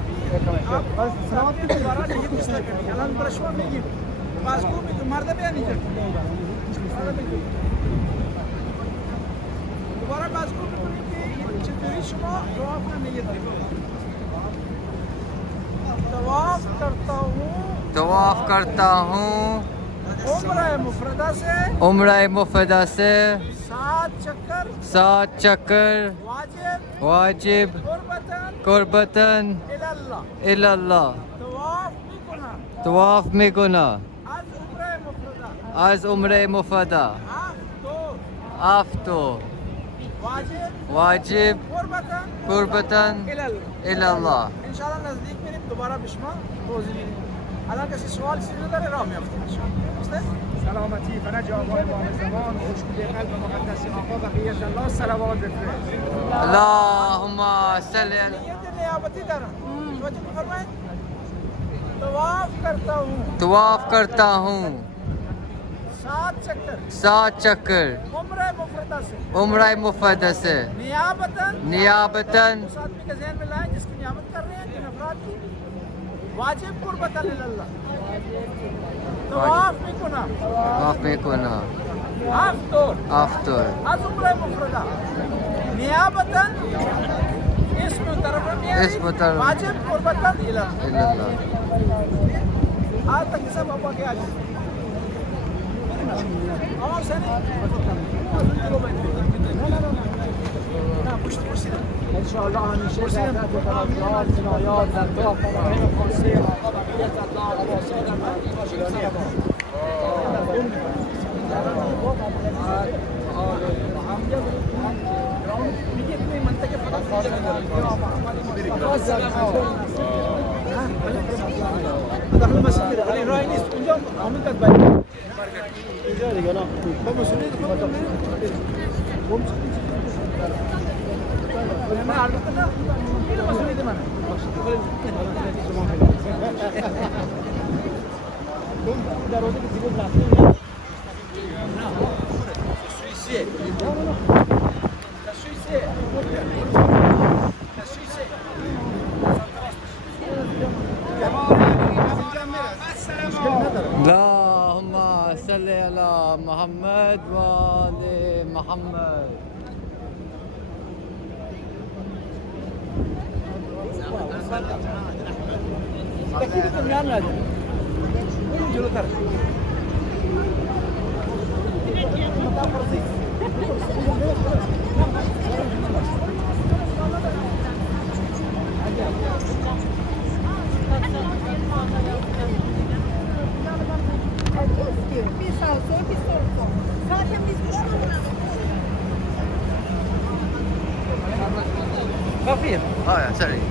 आप सलावत के दोबारा नहीं किस्ता करनी अलग ब्रशवा में ये बाजू में तो मर्द भी नहीं जाती दोबारा बाजू में बोली कि चितरी शुमा तवाफ में नहीं जाती तवाफ करता हूँ उम्रा मुफरदा से 7 चक्कर वाजिब कुर्बतन इल्लल्लाह तवाफ में गुना आज उम्रा मुफरदा आफ्तो वाजिब कुर्बतन इल्लल्लाह इंशाल्लाह नजदीक में दोबारा बिस्मा रोजी الان کسی سوال چیزی داره راه میافتیم سلامتی فرج آقای امام زمان خوشبوی قلب مقدس آقا بقیت الله صلوات بفرست اللهم صل علی نیت نیابتی دارم توجه بفرمایید طواف करता हूँ 7 चक्कर उम्रा मुफरदा से नियाबतन उस आदमी के ज़हन में लाएं जिसकी नियामत कर रहे हैं जिन अफराद की वाजिब कुर्बतन इल्लल्लाह तवाफ में कुना आफ्तर आज उम्रा मुफरदा नियाबतन इसम तरफ वाजिब कुर्बतन इल्लल्लाह आज तक सब बाबा के आगे और सर ان شاء الله همیشه در تراجعات جنایات در داخل فرمان خاصه بقیت الله و سایر مردی باشیم میگه توی منطقه فقط داخل مسجد ولی راهی نیست اونجا همون تک باید اینجا دیگه نه با مسئولیت خود من عرض کنم این مسئولیت منه در روزی که دیگه رفتیم نه سوئیسیه اللهم صل على محمد وآل محمد تكتب الدنيا ما ادري جلو تر Bir sağ sol, bir sol sol. Zaten biz düşmanız. خفيف يا سريع